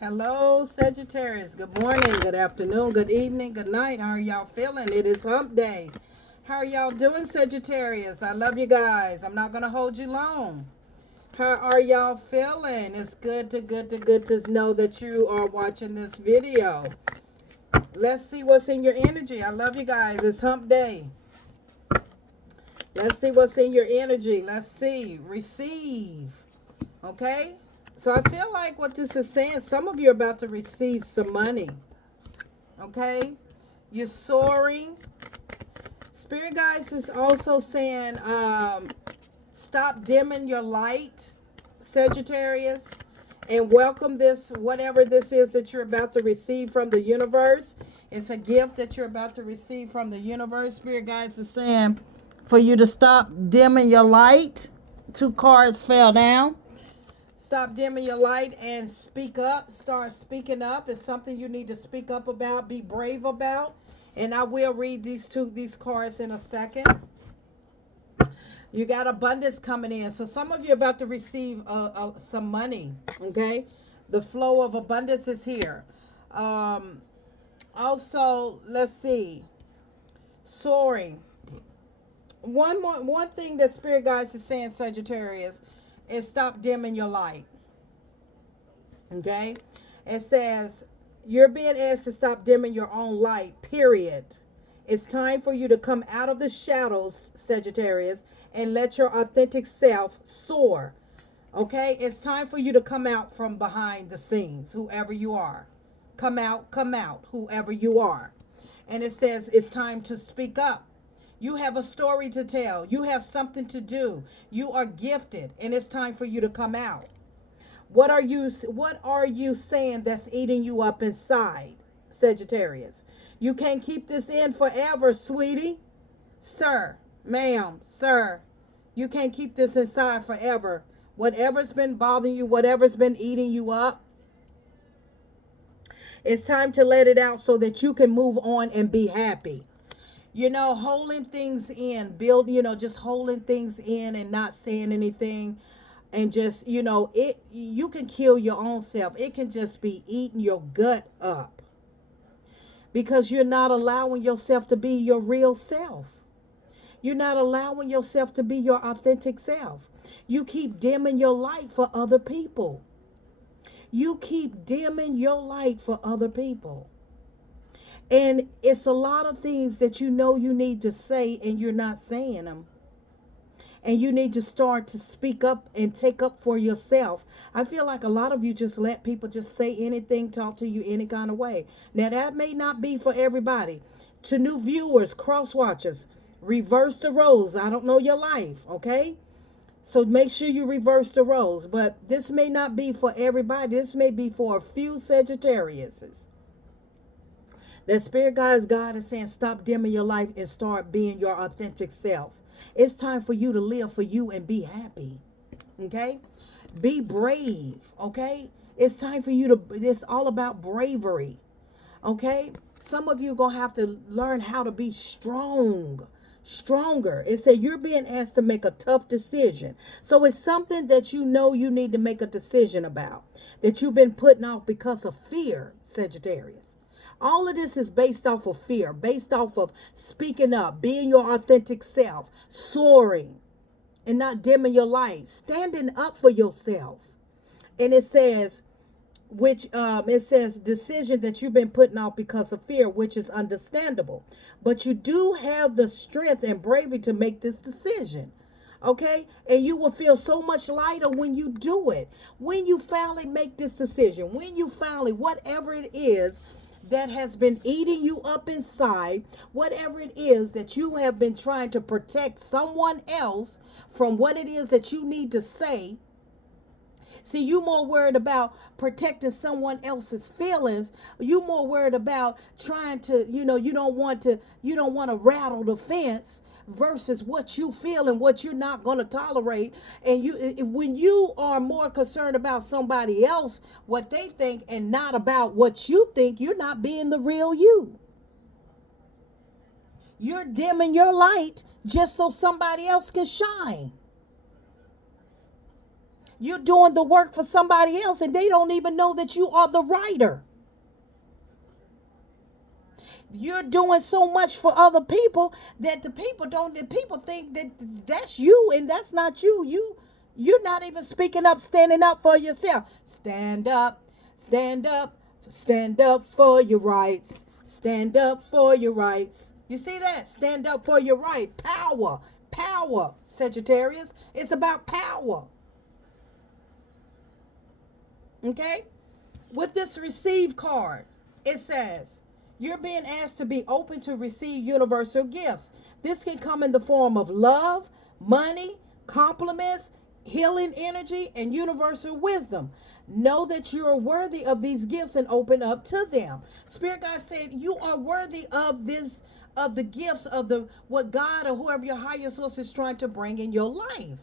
Hello, Sagittarius. Good morning, good afternoon, good evening, good night. How are y'all feeling? It is hump day. How are y'all doing, Sagittarius? I love you guys. I'm not going to hold you long. How are y'all feeling? It's good to know that you are watching this video. Let's see what's in your energy. I love you guys. It's hump day. Let's see what's in your energy. Let's see. Receive. Okay? So I feel like what this is saying, some of you are about to receive some money. Okay? You're soaring. Spirit guides is also saying, stop dimming your light, Sagittarius, and welcome this, whatever this is that you're about to receive from the universe. It's a gift that you're about to receive from the universe. Spirit guides is saying for you to stop dimming your light. 2 cards fell down. Stop dimming your light and speak up. Start speaking up. It's something you need to speak up about. Be brave about. And I will read these cards in a second. You got abundance coming in. So some of you are about to receive some money. Okay, the flow of abundance is here. Also, let's see. Soaring. One thing that Spirit Guides is saying, Sagittarius, is stop dimming your light. Okay? It says, you're being asked to stop dimming your own light, period. It's time for you to come out of the shadows, Sagittarius, and let your authentic self soar. Okay? It's time for you to come out from behind the scenes, whoever you are. Come out, whoever you are. And it says it's time to speak up. You have a story to tell. You have something to do. You are gifted, and it's time for you to come out. What are you saying that's eating you up inside, Sagittarius? You can't keep this in forever, sweetie. Sir, ma'am, sir. You can't keep this inside forever. Whatever's been bothering you, whatever's been eating you up, it's time to let it out so that you can move on and be happy. Holding things in, just holding things in and not saying anything, and just, you can kill your own self. It can just be eating your gut up because you're not allowing yourself to be your real self. You're not allowing yourself to be your authentic self. You keep dimming your light for other people. You keep dimming your light for other people. And it's a lot of things that you need to say and you're not saying them. And you need to start to speak up and take up for yourself. I feel like a lot of you just let people just say anything, talk to you any kind of way. Now, that may not be for everybody. To new viewers, cross watchers, reverse the roles. I don't know your life, okay? So make sure you reverse the roles. But this may not be for everybody. This may be for a few Sagittariuses. That Spirit Guides God is saying stop dimming your life and start being your authentic self. It's time for you to live for you and be happy. Okay? Be brave. Okay? It's time for you to, it's all about bravery. Okay? Some of you are going to have to learn how to be stronger. It said you're being asked to make a tough decision. So it's something that you need to make a decision about, that you've been putting off because of fear, Sagittarius. All of this is based off of fear, based off of speaking up, being your authentic self, soaring, and not dimming your light, standing up for yourself. And it says, it says decision that you've been putting off because of fear, which is understandable. But you do have the strength and bravery to make this decision. Okay? And you will feel so much lighter when you do it. When you finally make this decision, when you finally, whatever it is that has been eating you up inside, whatever it is that you have been trying to protect someone else from what it is that you need to say. See, you more worried about protecting someone else's feelings. You more worried about trying to, you don't want to rattle the fence versus what you feel and what you're not going to tolerate. And when you are more concerned about somebody else, what they think, and not about what you think, you're not being the real you. You're dimming your light just so somebody else can shine. You're doing the work for somebody else and they don't even know that you are the writer. You're doing so much for other people that the people think that that's you, and that's not you. You're not even speaking up, standing up for yourself. Stand up, stand up, stand up for your rights. Stand up for your rights. You see that? Stand up for your right. Power. Power, Sagittarius. It's about power. Okay? With this receive card, it says, you're being asked to be open to receive universal gifts. This can come in the form of love, money, compliments, healing energy, and universal wisdom. Know that you are worthy of these gifts and open up to them. Spirit God said you are worthy of this, of the gifts of the what God or whoever your higher source is trying to bring in your life.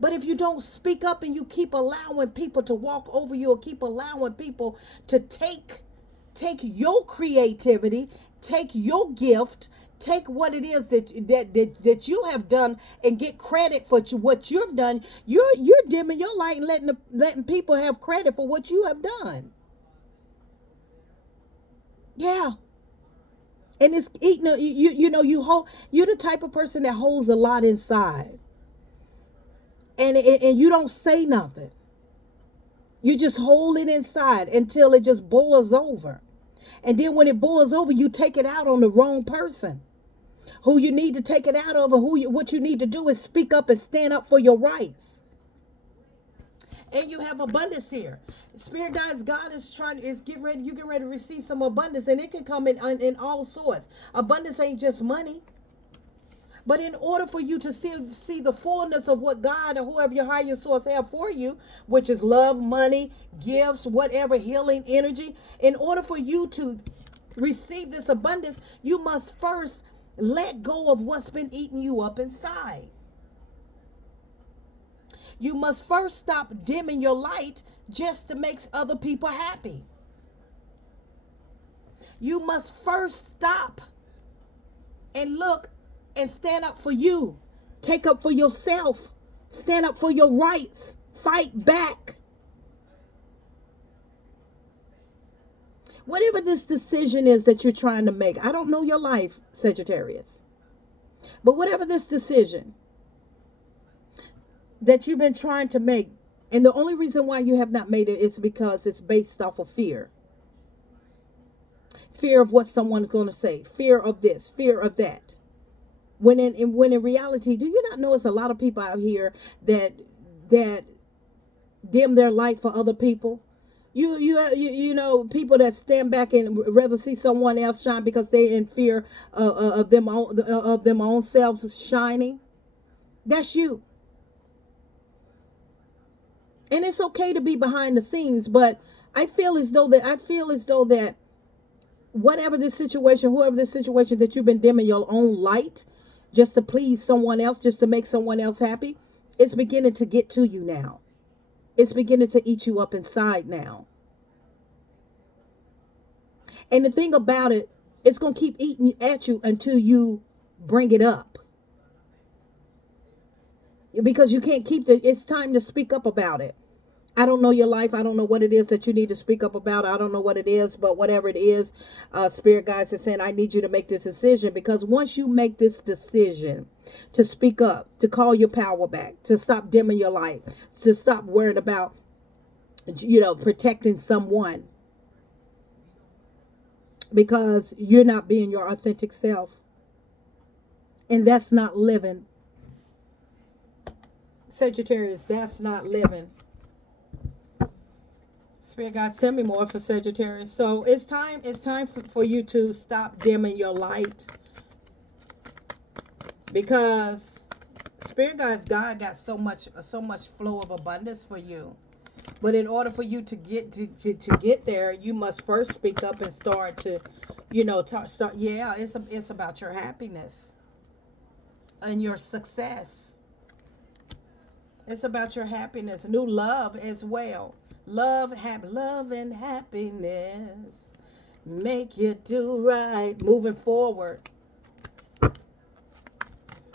But if you don't speak up and you keep allowing people to walk over you, or keep allowing people to take your creativity, take your gift, take what it is that you have done and get credit for what you've done, you're dimming your light and letting people have credit for what you have done. Yeah. And it's eating you're the type of person that holds a lot inside. And you don't say nothing. You just hold it inside until it just boils over. And then when it boils over, you take it out on the wrong person. Who you need to take it out of, or what you need to do is speak up and stand up for your rights. And you have abundance here. Spirit guys, God is getting ready. You get ready to receive some abundance, and it can come in all sorts. Abundance ain't just money. But in order for you to see the fullness of what God or whoever your higher source have for you, which is love, money, gifts, whatever, healing energy, in order for you to receive this abundance, you must first let go of what's been eating you up inside. You must first stop dimming your light just to make other people happy. You must first stop and look and stand up for you. Take up for yourself. Stand up for your rights. Fight back. Whatever this decision is that you're trying to make, I don't know your life, Sagittarius, but whatever this decision that you've been trying to make, and the only reason why you have not made it is because it's based off of fear. Fear of what someone's going to say. Fear of this. Fear of that. When in reality, do you not know it's a lot of people out here that dim their light for other people? You know, people that stand back and rather see someone else shine because they're in fear of them own selves shining. That's you. And it's okay to be behind the scenes, but I feel as though that whatever this situation, whoever this situation that you've been dimming your own light just to please someone else, just to make someone else happy, it's beginning to get to you now. It's beginning to eat you up inside now. And the thing about it, it's going to keep eating at you until you bring it up. Because you can't it's time to speak up about it. I don't know your life. I don't know what it is that you need to speak up about. I don't know what it is, but whatever it is, Spirit guides is saying, I need you to make this decision, because once you make this decision to speak up, to call your power back, to stop dimming your light, to stop worrying about, protecting someone because you're not being your authentic self. And that's not living. Sagittarius, that's not living. Spirit God, send me more for Sagittarius. So it's time for you to stop dimming your light, because Spirit God got so much flow of abundance for you. But in order for you to get there, you must first speak up and start to, start. Yeah, it's about your happiness and your success. It's about your happiness, new love as well. Love and happiness make you do right. Moving forward,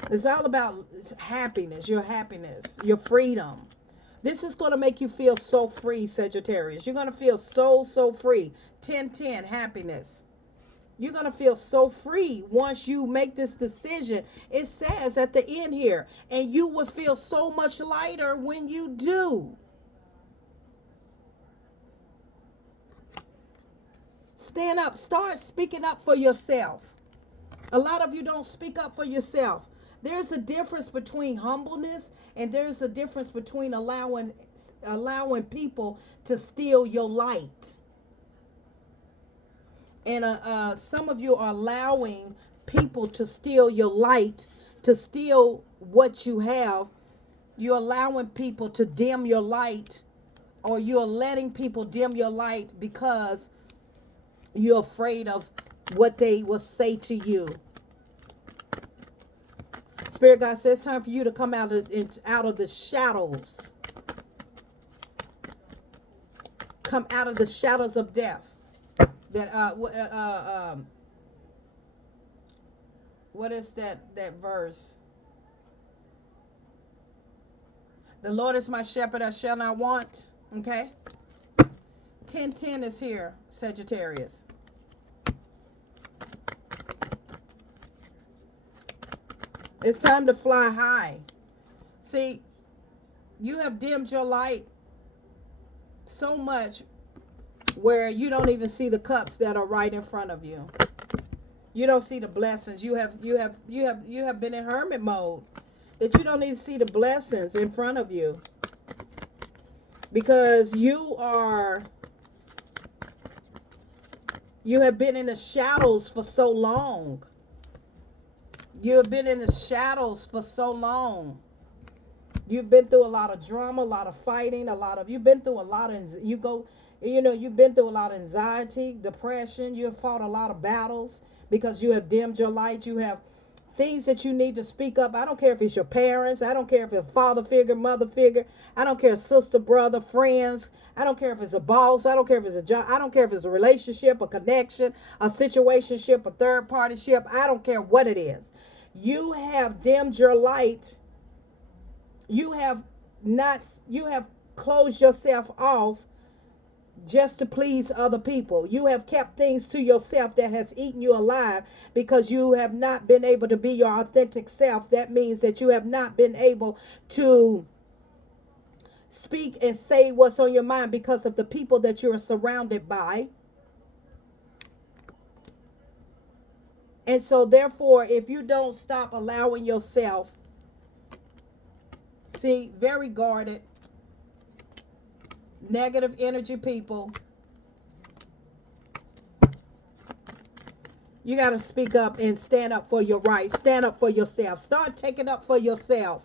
it's all about happiness, your freedom, This is going to make you feel so free, Sagittarius. You're going to feel so, so free. 10-10, happiness. You're going to feel so free once you make this decision. It says at the end here, and you will feel so much lighter when you do. Stand up. Start speaking up for yourself. A lot of you don't speak up for yourself. There's a difference between humbleness and there's a difference between allowing people to steal your light. And some of you are allowing people to steal your light, to steal what you have. You're allowing people to dim your light, or you're letting people dim your light because you're afraid of what they will say to you. Spirit God says it's time for you to come out of the shadows. Come out of the shadows of death. That what is that verse? The Lord is my shepherd, I shall not want. Okay. 10-10 is here, Sagittarius. It's time to fly high. See, you have dimmed your light so much where you don't even see the cups that are right in front of you. You don't see the blessings. You have been in hermit mode, that you don't even see the blessings in front of you, because you have been in the shadows for so long. You have been in the shadows for so long. You've been through a lot of drama, a lot of fighting, you've been through a lot of, you've been through a lot of anxiety, depression. You have fought a lot of battles because you have dimmed your light. You have things that you need to speak up. I don't care if it's your parents. I don't care if it's a father figure, mother figure. I don't care if sister, brother, friends. I don't care if it's a boss. I don't care if it's a job. I don't care if it's a relationship, a connection, a situationship, a third party ship. I don't care what it is. You have dimmed your light. You have closed yourself off just to please other people. You have kept things to yourself that has eaten you alive because you have not been able to be your authentic self. That means that you have not been able to speak and say what's on your mind because of the people that you're surrounded by. And so therefore, if you don't stop allowing yourself, see, very guarded, negative energy people, you got to speak up and stand up for your rights. Stand up for yourself. Start taking up for yourself.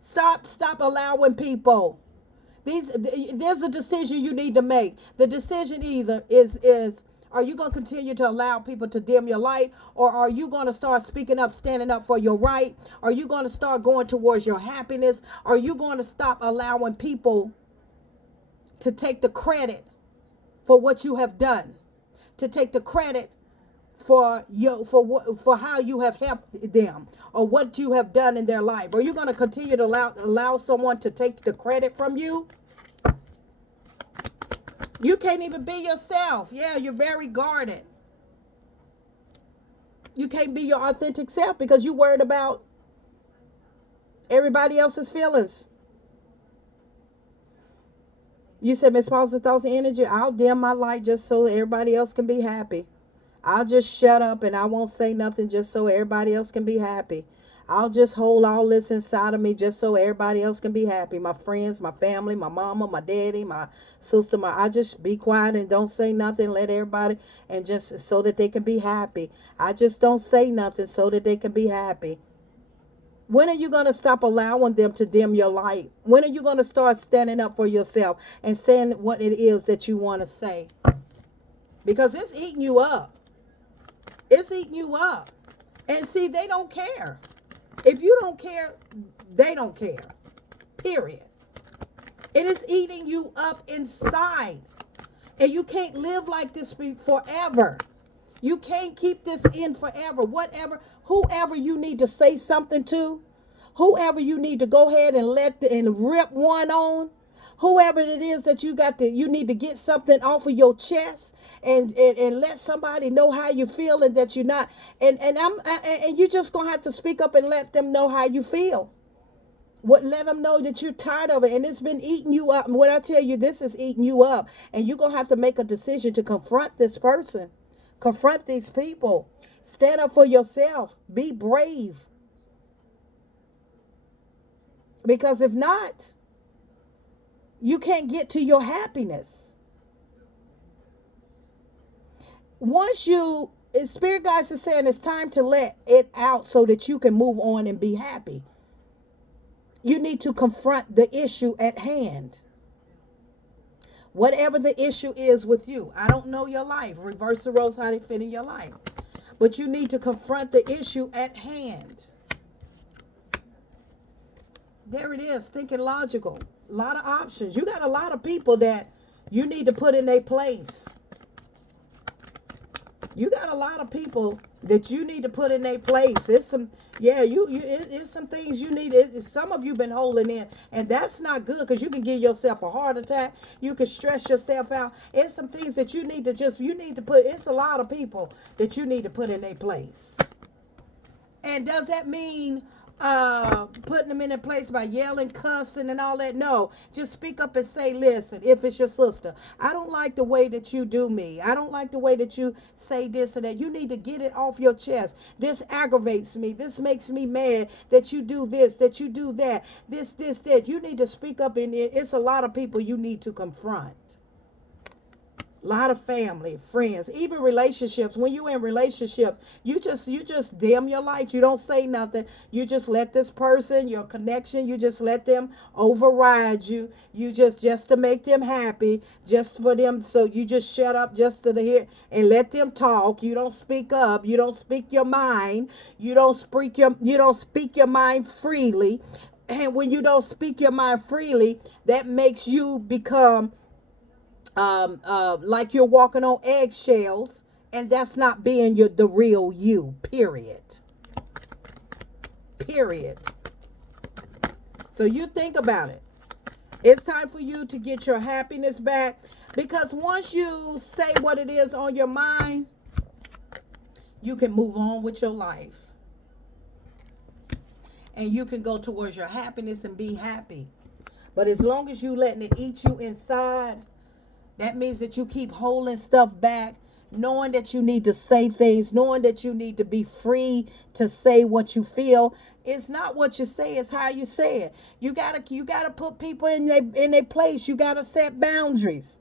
Stop allowing people. There's a decision you need to make. The decision either is are you going to continue to allow people to dim your light, or are you going to start speaking up, standing up for your right? Are you going to start going towards your happiness? Are you going to stop allowing people to take the credit for what you have done, to take the credit for how you have helped them or what you have done in their life? Are you going to continue to allow someone to take the credit from you? You can't even be yourself. Yeah, you're very guarded. You can't be your authentic self because you're worried about everybody else's feelings. You said, Miss Positive Thoughts and Energy, I'll dim my light just so everybody else can be happy. I'll just shut up and I won't say nothing just so everybody else can be happy. I'll just hold all this inside of me just so everybody else can be happy. My friends, my family, my mama, my daddy, my sister, I just be quiet and don't say nothing. Let everybody, and just so that they can be happy. I just don't say nothing so that they can be happy. When are you going to stop allowing them to dim your light? When are you going to start standing up for yourself and saying what it is that you want to say? Because it's eating you up. It's eating you up. And see, they don't care. If you don't care, they don't care. Period. It is eating you up inside. And you can't live like this forever. You can't keep this in forever. Whoever you need to say something to, whoever you need to go ahead and rip one on, whoever it is that you need to get something off of your chest, and let somebody know how you feel, and that you're not, and you just gonna have to speak up and let them know how you feel. Let them know that you're tired of it, and it's been eating you up. And when I tell you this is eating you up, and you're gonna have to make a decision to confront this person, confront these people, stand up for yourself, be brave. Because if not, you can't get to your happiness. Once you, Spirit guides is saying it's time to let it out so that you can move on and be happy. You need to confront the issue at hand. Whatever the issue is with you. I don't know your life. Reverse the roles, how they fit in your life. But you need to confront the issue at hand. There it is, thinking logical. A lot of options. You got a lot of people that you need to put in their place. You got a lot of people that you need to put in their place. It's some, it's some things you need. Some of you been holding in, and that's not good, because you can give yourself a heart attack. You can stress yourself out. It's some things that you need to put. It's a lot of people that you need to put in their place. And does that mean putting them in their place by yelling, cussing, and all that? No, just speak up and say, listen, if it's your sister, I don't like the way that you do me. I don't like the way that you say this and that. You need to get it off your chest. This aggravates me. This makes me mad that you do this, that you do that, that. You need to speak up, and it's a lot of people you need to confront. A lot of family, friends, even relationships. When you're in relationships, you just dim your light. You don't say nothing. You just let this person, your connection, you just let them override you. You just to make them happy, just for them. So you just shut up just to hear and let them talk. You don't speak up. You don't speak your mind. You don't speak your mind freely. And when you don't speak your mind freely, that makes you become like you're walking on eggshells, and that's not being the real you. Period. So you think about it. It's time for you to get your happiness back, because once you say what it is on your mind, you can move on with your life, and you can go towards your happiness and be happy. But as long as you letting it eat you inside, that means that you keep holding stuff back, knowing that you need to say things, knowing that you need to be free to say what you feel. It's not what you say, it's how you say it. You gotta put people in their place. You gotta set boundaries.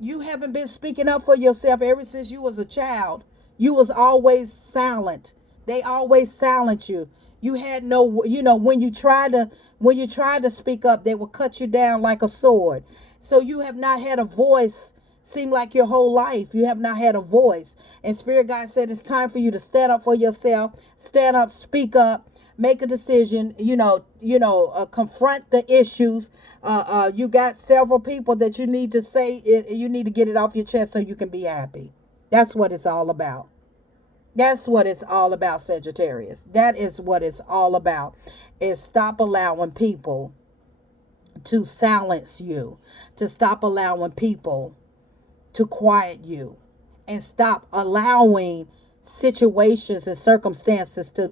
You haven't been speaking up for yourself ever since you was a child. You was always silent. They always silent you. You had no, when you try to speak up, they will cut you down like a sword. So you have not had a voice. Seem like your whole life you have not had a voice. And Spirit Guide said it's time for you to stand up for yourself. Stand up, speak up, make a decision. Confront the issues. You got several people that you need to say. You need to get it off your chest so you can be happy. That's what it's all about. That's what it's all about, Sagittarius. That is what it's all about. Is stop allowing people to silence you, to stop allowing people to quiet you, and stop allowing situations and circumstances to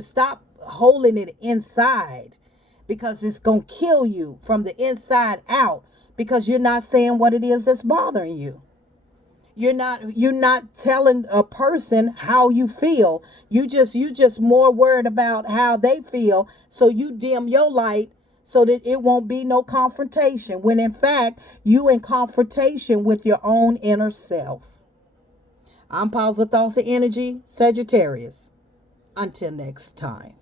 stop holding it inside, because it's going to kill you from the inside out, because you're not saying what it is that's bothering you. You're not telling a person how you feel. You just more worried about how they feel, so you dim your light so that it won't be no confrontation, when in fact you in confrontation with your own inner self. I'm Positive Thoughts and Energy, Sagittarius. Until next time.